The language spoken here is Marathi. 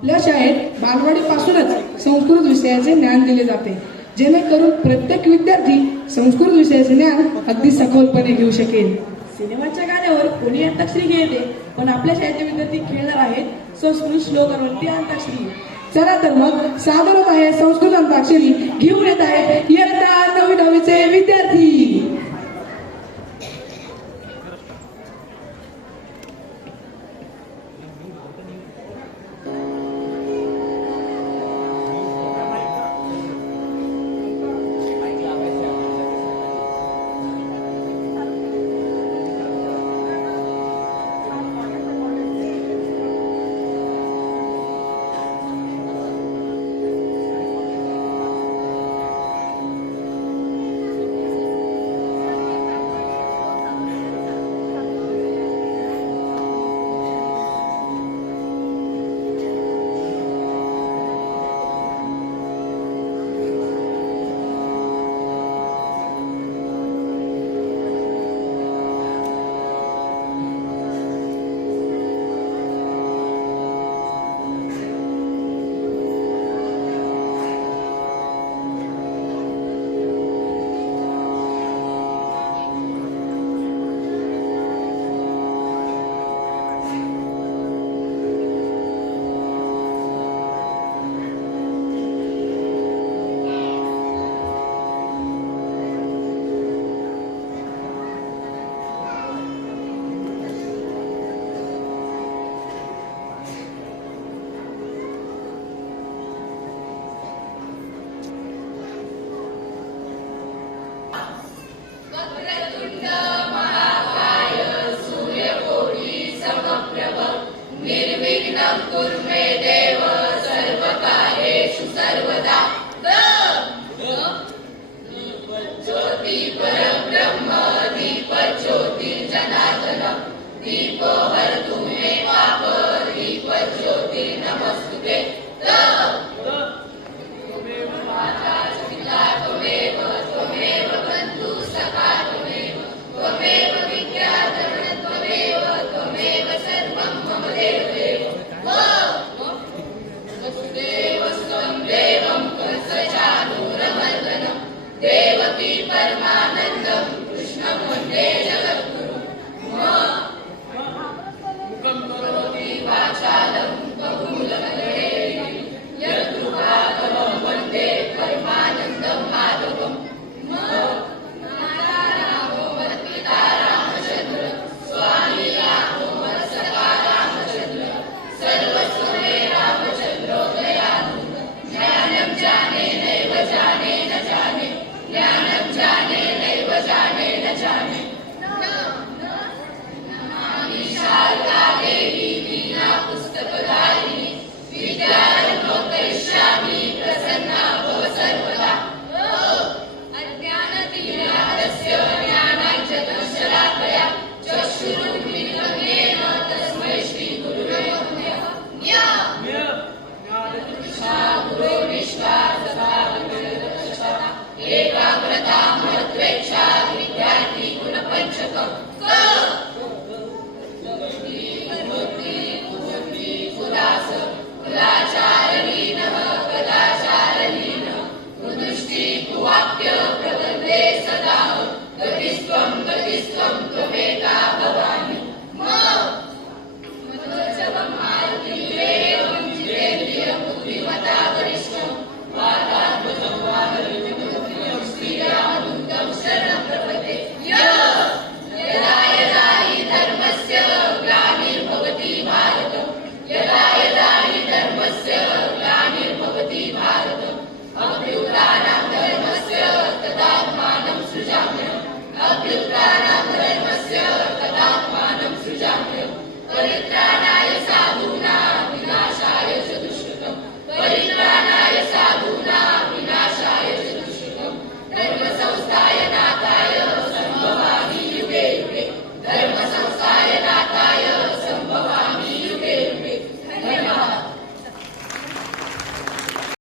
आपल्या शाळेत बालवाडीपासूनच संस्कृत विषयाचे ज्ञान दिले जाते, जेणेकरून प्रत्येक विद्यार्थी संस्कृत विषयाचे ज्ञान अगदी सखोलपणे घेऊ शकेल. सिनेमाच्या गाण्यावर कोणी अंताक्षरी खेळते, पण आपल्या शाळेचे विद्यार्थी खेळणार आहेत संस्कृत श्लोकांवरती अंताक्षरी. चला तर मग सादर होत आहे संस्कृत अंताक्षरी. घेऊन येत आहेत इयत्ता 9वीचे विद्यार्थी. वाक्य प्रबंधे सदा गतिस्त्वं